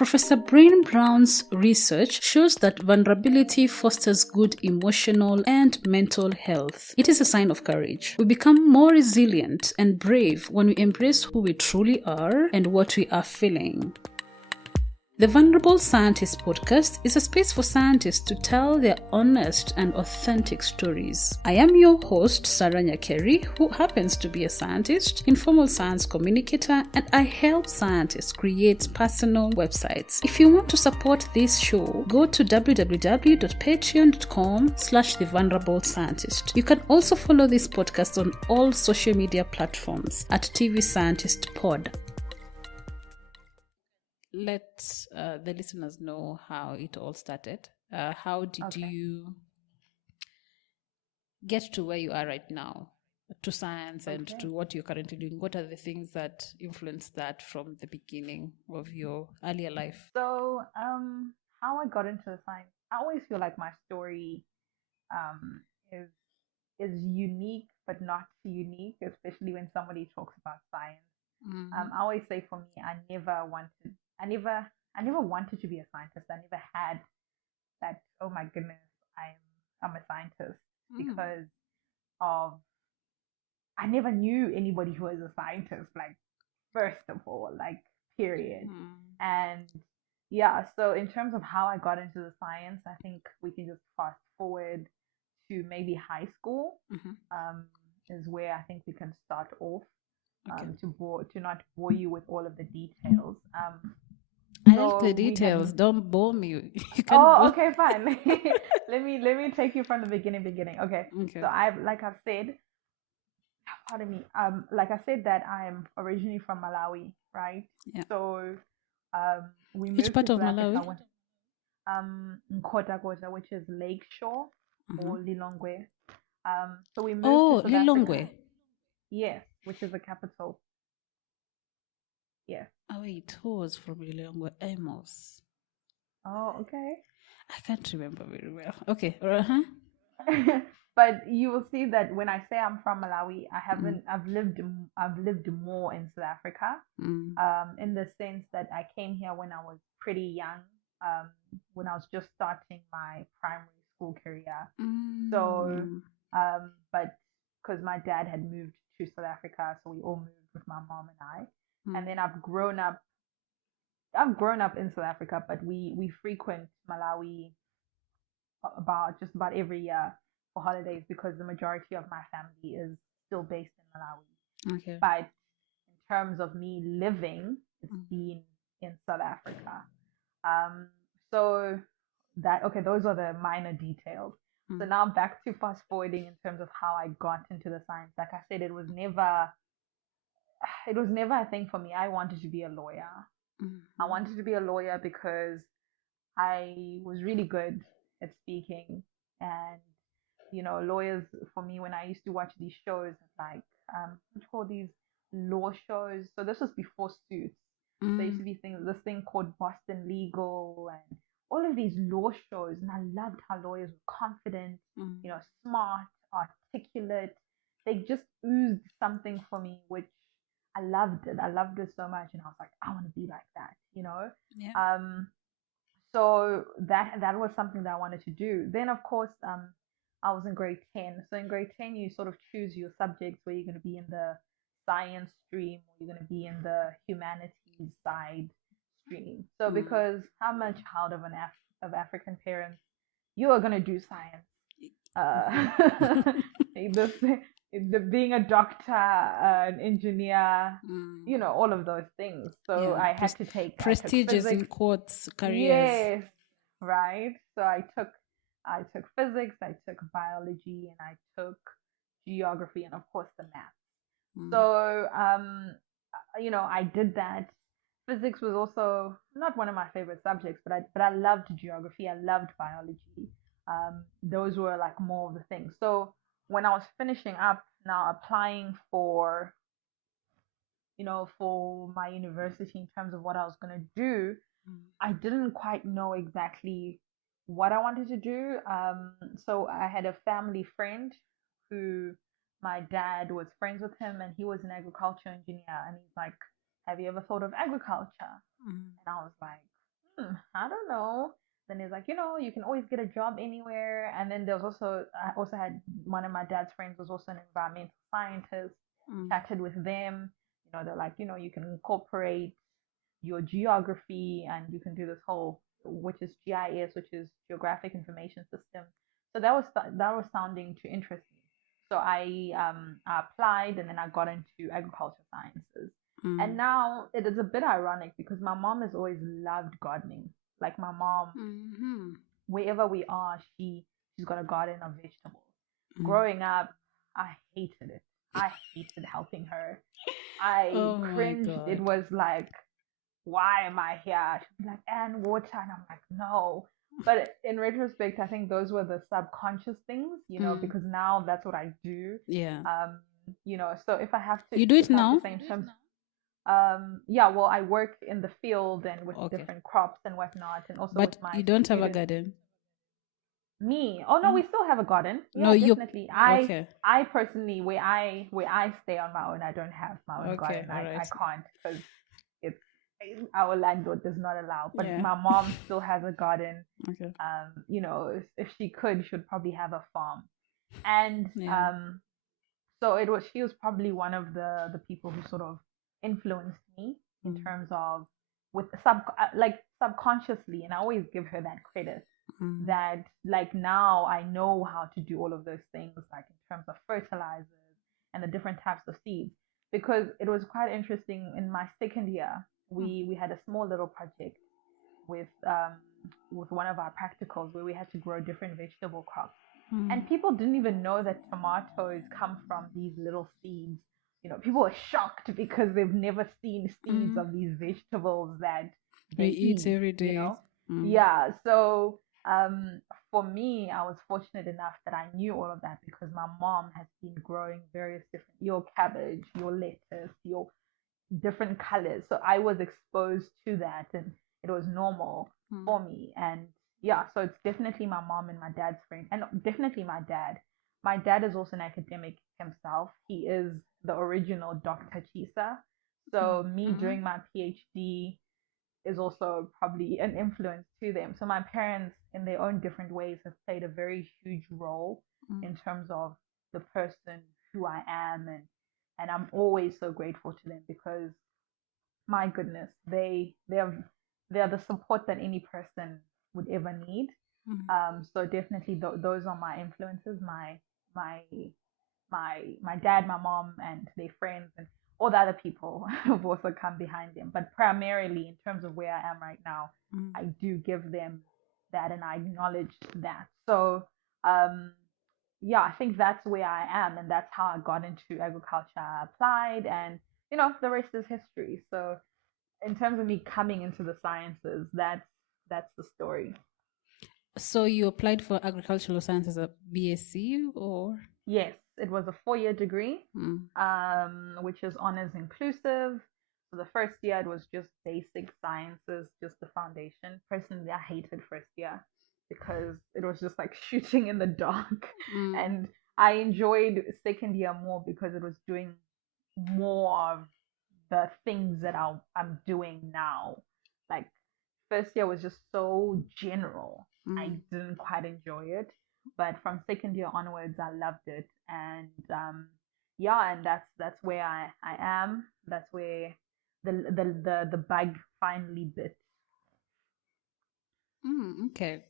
Professor Brain Brown's research shows that vulnerability fosters good emotional and mental health. It is a sign of courage. We become more resilient and brave when we embrace who we truly are and what we are feeling. The Vulnerable Scientist podcast is a space for scientists to tell their honest and authentic stories. I am your host, Sarah Nyakeri, who happens to be a scientist, informal science communicator, and I help scientists create personal websites. If you want to support this show, go to www.patreon.com/thevulnerable-scientist. You can also follow this podcast on all social media platforms at TV Scientist Pod. Let the listeners know how it all started. How did you get to where you are right now, to science and to what you're currently doing? What are the things that influenced that from the beginning of your earlier life? So, how I got into science, I always feel like my story um, is unique, but not unique, especially when somebody talks about science. I always say for me, I never wanted to be a scientist. I never had that. Oh my goodness, I'm a scientist because of I never knew anybody who was a scientist. Like first of all, like period. And yeah, so in terms of how I got into the science, I think we can just fast forward to maybe high school. Is where I think we can start off. To not bore you with all of the details. I like the details. Don't bore me. You can okay, fine. let me take you from the beginning. Okay. So I've said, pardon me. Like I said that I'm originally from Malawi, right? Yeah. So we Which moved part to of South Africa. Malawi? Nkota, which is Lakeshore or Lilongwe. So we moved Oh, to South Africa. Lilongwe. Yes, which is the capital. Yes. Oh wait, who was from Lilongwe? Amos. Oh, okay. I can't remember very well. Okay. But you will see that when I say I'm from Malawi, I've lived more in South Africa. In the sense that I came here when I was pretty young, when I was just starting my primary school career. So, but because my dad had moved to South Africa, so we all moved with my mom and I. And then I've grown up in South Africa, but we frequent Malawi just about every year for holidays because the majority of my family is still based in Malawi. Okay. But in terms of me living, it's been in South Africa. So those are the minor details. So now back to fast forwarding in terms of how I got into the science. Like I said, it was never a thing for me. I wanted to be a lawyer. I wanted to be a lawyer because I was really good at speaking, and lawyers for me when I used to watch these shows like what do you call these law shows? So this was before Suits. There used to be this thing called Boston Legal and all of these law shows, and I loved how lawyers were confident, smart, articulate. They just oozed something for me, which I loved it. I loved it so much, and I was like, I want to be like that. Yeah. So that was something that I wanted to do. Then of course, I was in grade 10. So in grade 10, you sort of choose your subjects where you're going to be in the science stream or you're going to be in the humanities side stream. So because I'm a child of of African parents, you are going to do science. Being a doctor, an engineer, all of those things. So I had to take prestigious in quotes careers. Yes, right. So I took physics, I took biology, and I took geography, and of course the math. So I did that. Physics was also not one of my favorite subjects, but I loved geography. I loved biology. Those were like more of the things. So when I was finishing up now applying for for my university in terms of what I was going to do, I didn't quite know exactly what I wanted to do. So I had a family friend who my dad was friends with him, and he was an agriculture engineer. And he's like, "Have you ever thought of agriculture?" And I was like, I don't know. Then he's like, you can always get a job anywhere. And then there was also, I also had one of my dad's friends was also an environmental scientist, Mm. chatted with them. They're like, you can incorporate your geography and you can do this whole, which is GIS, which is Geographic Information System. So that was sounding to interest me. So I applied and then I got into agriculture sciences. And Mm. now it is a bit ironic because my mom has always loved gardening. Like my mom, Mm-hmm. wherever we are, she's got a garden of vegetables. Mm. Growing up, I hated it. I hated helping her. I Oh my cringed. It God. was like, why am I here? She'd be like, and water. And I'm like, no. But in retrospect, I think those were the subconscious things, Mm. because now that's what I do. Yeah. So if I have to, You do if it I have to now? say in terms, yeah, well, I work in the field and with Okay. different crops and whatnot, and also But with my you don't have a students. garden? Me? Oh no, Mm. we still have a garden. No, Yeah, you. definitely. Okay. I personally, where I stay on my own, I don't have my own Okay. garden. All I right. can't because it's our landlord does not allow. But Yeah. my mom still has a garden. Okay. If she could, she'd probably have a farm. And Yeah. so she was probably one of the people who sort of influenced me in Mm. terms of with subconsciously, and I always give her that credit Mm. that like now I know how to do all of those things, like in terms of fertilizers and the different types of seeds, because it was quite interesting in my second year. We had a small little project with one of our practicals where we had to grow different vegetable crops. Mm. And people didn't even know that tomatoes come from these little seeds. People were shocked because they've never seen seeds Mm. of these vegetables that We they eat eat, every you day. know? Mm. Yeah, so for me, I was fortunate enough that I knew all of that because my mom has been growing various different, your cabbage, your lettuce, your different colors. So I was exposed to that and it was normal Mm. for me. And yeah, so it's definitely my mom and my dad's friend, and definitely my dad. My dad is also an academic himself. He is the original Dr. Chisa. So me Mm-hmm. doing my PhD is also probably an influence to them. So my parents, in their own different ways, have played a very huge role Mm. in terms of the person who I am, and I'm always so grateful to them because my goodness, they're the support that any person would ever need. Mm. So definitely those are my influences, my my dad, my mom, and their friends, and all the other people have also come behind them. But primarily, in terms of where I am right now, Mm. I do give them that, and I acknowledge that. So, um, yeah, I think that's where I am, and that's how I got into agriculture. I applied, and the rest is history. So, in terms of me coming into the sciences, that's the story. So you applied for agricultural science as a BSc or? Yes, it was a 4-year degree, Mm. which is honors inclusive. So the first year it was just basic sciences, just the foundation. Personally, I hated first year because it was just like shooting in the dark. Mm. And I enjoyed second year more because it was doing more of the things that I'm doing now. Like first year was just so general. I Mm. didn't quite enjoy it, but from second year onwards, I loved it, and yeah, and that's where I am. That's where the bug finally bit. Mm. Okay.